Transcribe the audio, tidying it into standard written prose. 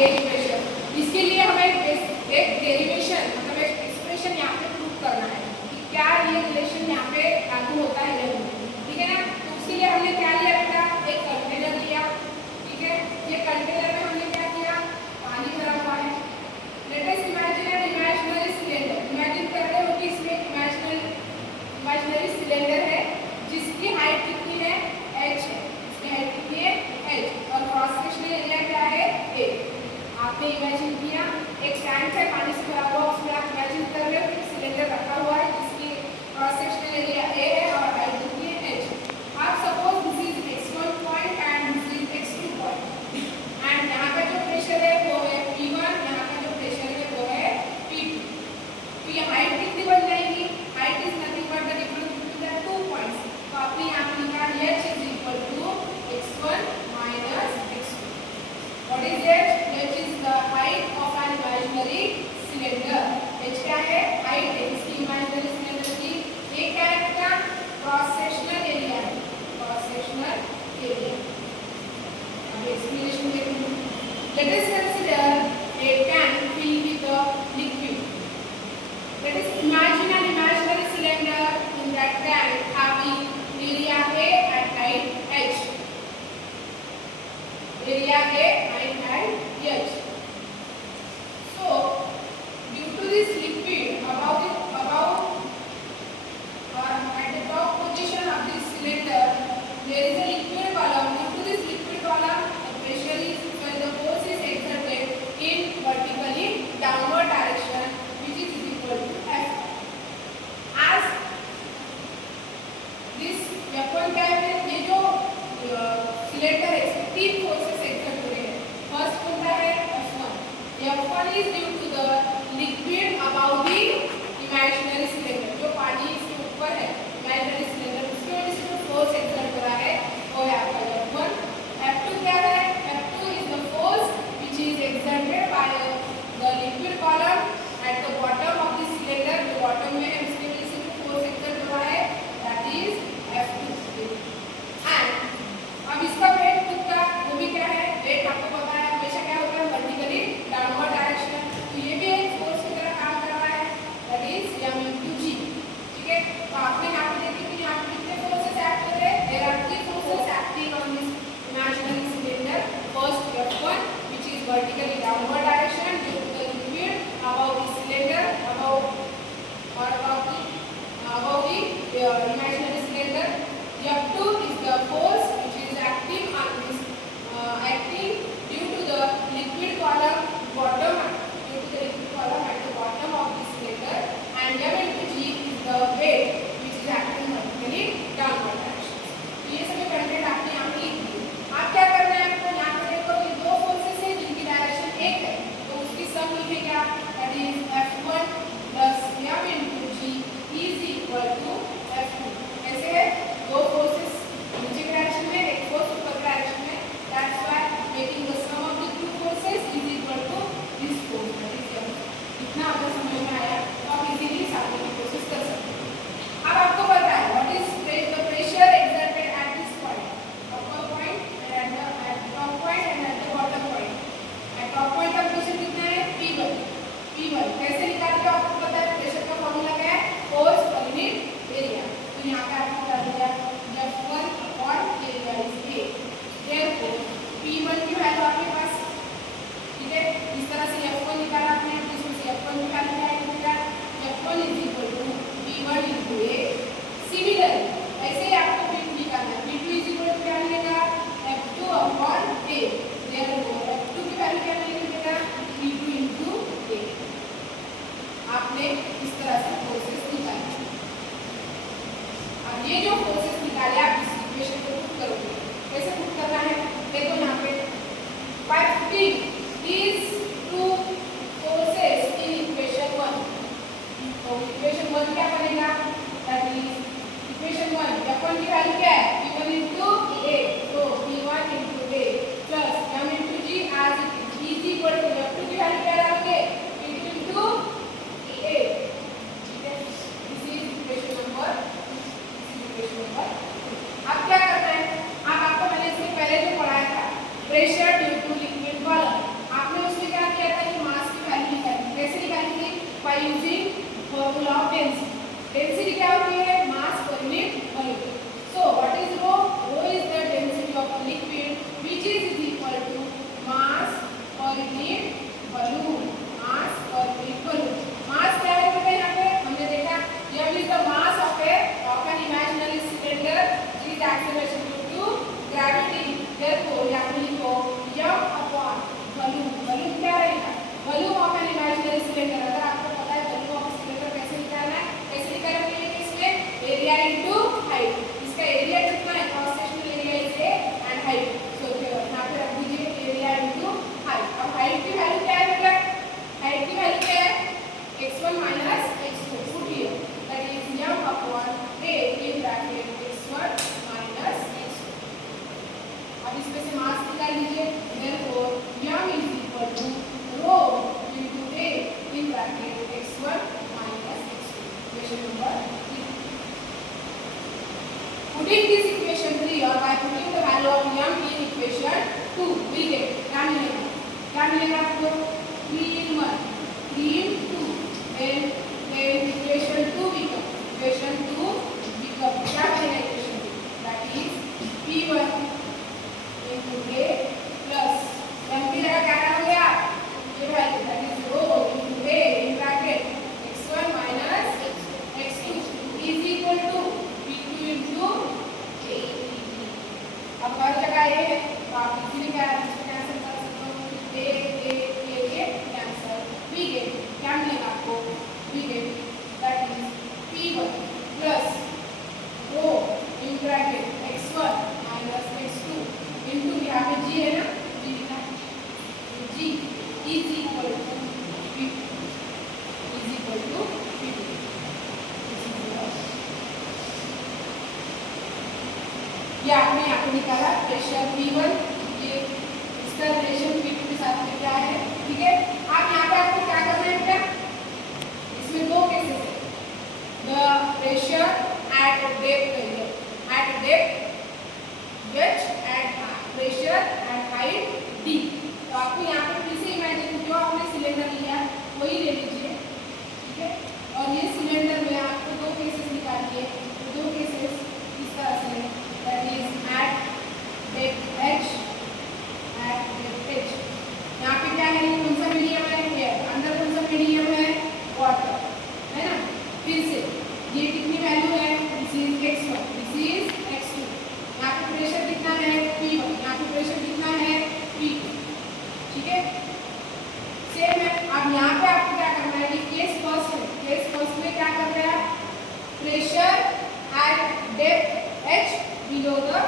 Gauge pressure. इसके लिए हमें एक डेरिवेशन मतलब एक एक्सप्रेशन यहाँ पे प्रूव करना है कि क्या ये रिलेशन यहाँ पे लागू होता है या नहीं, ठीक है ना। तो उसके लिए हमने क्या लिया बेटा, एक कंटेनर लिया, ठीक है। ये कंटेनर में हमने क्या किया, पानी भरा हुआ है। Let us imagine an imaginary cylinder. Imagine कर रहे हो कि इसमें इमेजिनरी सिलेंडर है जिसकी हाइट कितनी है, h है। इसमें हाइट कितनी है, h, और क्रॉस सेक्शनल एरिया क्या है, a। आपने इमेजिन किया एक टैंक है पानी से भरा हुआ, उसमें आप इमेजिन कर रहे हो कि सिलेंडर रखा हुआ है जिसकी क्रॉस सेक्शनल एरिया a है और हाइट कितनी है, h। आप suppose this is x1 point and this is x2 point, and यहाँ का जो प्रेशर है वो है P1, यहाँ का जो प्रेशर है वो है P2। तो ये हाइट कितनी बन जाएगी, height is nothing but the difference between the 2 points. तो आपने यहाँ पे लिखा h is equal to x1 minus x2। What is h? h is the height of an imaginary cylinder. h क्या है, हाइट है इसकी इमेजिनरी सिलेंडर की। a क्या है बेटा, क्रॉस सेक्शनल एरिया है, क्रॉस सेक्शनल एरिया। अब एक्सप्लेनेशन देखो। Let us consider a tank filled with a liquid. Let us imagine an imaginary cylinder in that tank having area A and height h. Area A and height h. So, due to this liquid above at the top position of this cylinder, there is a liquid column. Due to this liquid column, the pressure is when the force is exerted in vertically downward direction, which is equal to F. As this F1 क्या है, ये जो cylinder है इसमें 3 forces exert हो रहे हैं। First कौन सा है, F1। F1 is due to the liquid above the imaginary cylinder। जो पानी इसके ऊपर है imaginary cylinder, उसकी वजह से जो फोर्स एक्सर्ट हो रहा है वो है आपका F1। F2 क्या है, F2 is the force which is exerted by the liquid column at the bottom of the cylinder। जो बॉटम में है उसके वजह से जो फोर्स एक्सर्ट हो रहा है that is F2। एंड अब इसका वेट खुद का वो भी क्या है, वेट आपको पता है हमेशा क्या होता है, वर्टिकली डाउनवर्ड डायरेक्शन। तो ये भी एक फोर्स की तरह काम कर रहा है that is m into g, ठीक है। तो आपने यहाँ पे देखिए कि यहाँ पे कितने फोर्सेस एक्ट कर रहे हैं, there are 3 forces acting on this imaginary cylinder। First F1 which is vertically downward direction due to the liquid above the cylinder, above the imaginary cylinder। F2 is the force which is acting on this acting due to the liquid column bottom, due to the liquid column at the bottom of the cylinder, and m into g is the weight which is acting vertically downward direction। तो ये सभी content आपने यहाँ पे लिख दिए। आप क्या करना है, आपको यहाँ पे देखो कि 2 फोर्सेस है जिनकी डायरेक्शन एक है, तो उसकी सम लिखे क्या, that is F1 plus m into g is equal to F2। ऐसे है 2 फोर्सेस नीचे की डायरेक्शन में, एक फोर्स ऊपर की डायरेक्शन में, that's why making the sum of the 2 forces is equal to this force, that is m। इतना आपको समझ में आया तो आप इजीली सामने की कोशिश कर सकते हैं। अब आपको पता है what is the pressure exerted at this point, upper point and at the top point and at the bottom point। at top point का प्रेशर कितना है, P1। कैसे निकालते हो आपको पता है, प्रेशर का फॉर्मूला क्या है, फोर्स पर यूनिट एरिया। तो यहाँ पे आपको क्या दिया, F1 upon area is A। Therefore P1 की वैल्यू आपके पास, ठीक है। इस तरह से F1 निकाला आपने, इसमें से F1 निकाल लिया है बेटा, F1 is equal to P1 into A। Similar ऐसे ही आपको P2 निकालना है, P2 is equal to क्या मिलेगा, F2 upon A। Therefore F2 की वैल्यू क्या मिलेगी बेटा, P2 into A। आपने इस तरह से फोर्सेस निकाले। अब ये जो फोर्सेस निकाले आप इस इक्वेशन को पुट करोगे, कैसे पुट करना है, देखो यहाँ पे 15 these 2 forces in equation 1। तो इक्वेशन 1 क्या बनेगा, that is इक्वेशन 1 F1 की वैल्यू क्या है, P1 into A। तो P1 into A plus m into g as it is equal to F2 की वैल्यू क्या डालोगे, P2 into A, ठीक है। This is equation number. अब क्या करना है, अब आपको मैंने इससे पहले जो पढ़ाया था pressure due to liquid column, आपने उस सिलेंडर, अगर आपको पता है वैल्यू ऑफ सिलेंडर कैसे निकालना है, कैसे निकालेंगे इसमें एरिया इनटू हाइट, इसका एरिया कितना है cross sectional area is A and height, so यहाँ पे रख दीजिए एरिया इनटू हाइट। अब हाइट की वैल्यू क्या है बेटा, हाइट की वैल्यू क्या है x1 minus x2, put here that is m upon a in bracket x1 minus x2। अब इसमें से मास निकाल लीजिए, therefore m is equal to rho into a in bracket x1 minus x2, equation number 3। Putting this equation 3 or by putting the value of m in equation 2 we get क्या मिलेगा आपको 3 in 1 3 in 2 then equation 2 become क्या बनेगा equation 2 that is p1 into a plus m की जगह क्या डालोगे आप ये value that is rho into a in bracket x1 minus x2 is equal to p2 into a। अब हर जगह a है तो आप इजीली कैंसिल कर सकते हो, a कैंसिल, we get क्या मिलेगा आपको, we get that is p1 plus rho in bracket x1 minus x2 into यहाँ पे g है ना, g लिखा है, g is equal to p2 is equal to p2। ये आपने यहाँ पे निकाला प्रेशर P1, ये इसका रिलेशन P2 के साथ में क्या है, ठीक है। आप यहाँ पे आपको क्या करना है बेटा, इसमें दो केसेस है, the pressure at depth h at pressure at height d। तो आपको यहाँ पे फिर से इमेजिन जो आपने सिलेंडर लिया वही ले लीजिए, ठीक है। और ये सिलेंडर में आपको दो केसेस निकालिए, दो केसेस इस तरह से है, that is at depth h at depth h। यहाँ पे क्या है, कौन सा मीडियम है, एयर, अंदर कौन सा मीडियम है, वाटर, है ना। फिर से ये कितनी वैल्यू है, this is x1 this is x2, यहाँ पे प्रेशर कितना है P1, यहाँ पे प्रेशर कितना है P2, ठीक है। सेम है। अब यहाँ पे आपको क्या करना है, ये केस फर्स्ट में क्या कर रहे हैं आप, pressure at depth h below the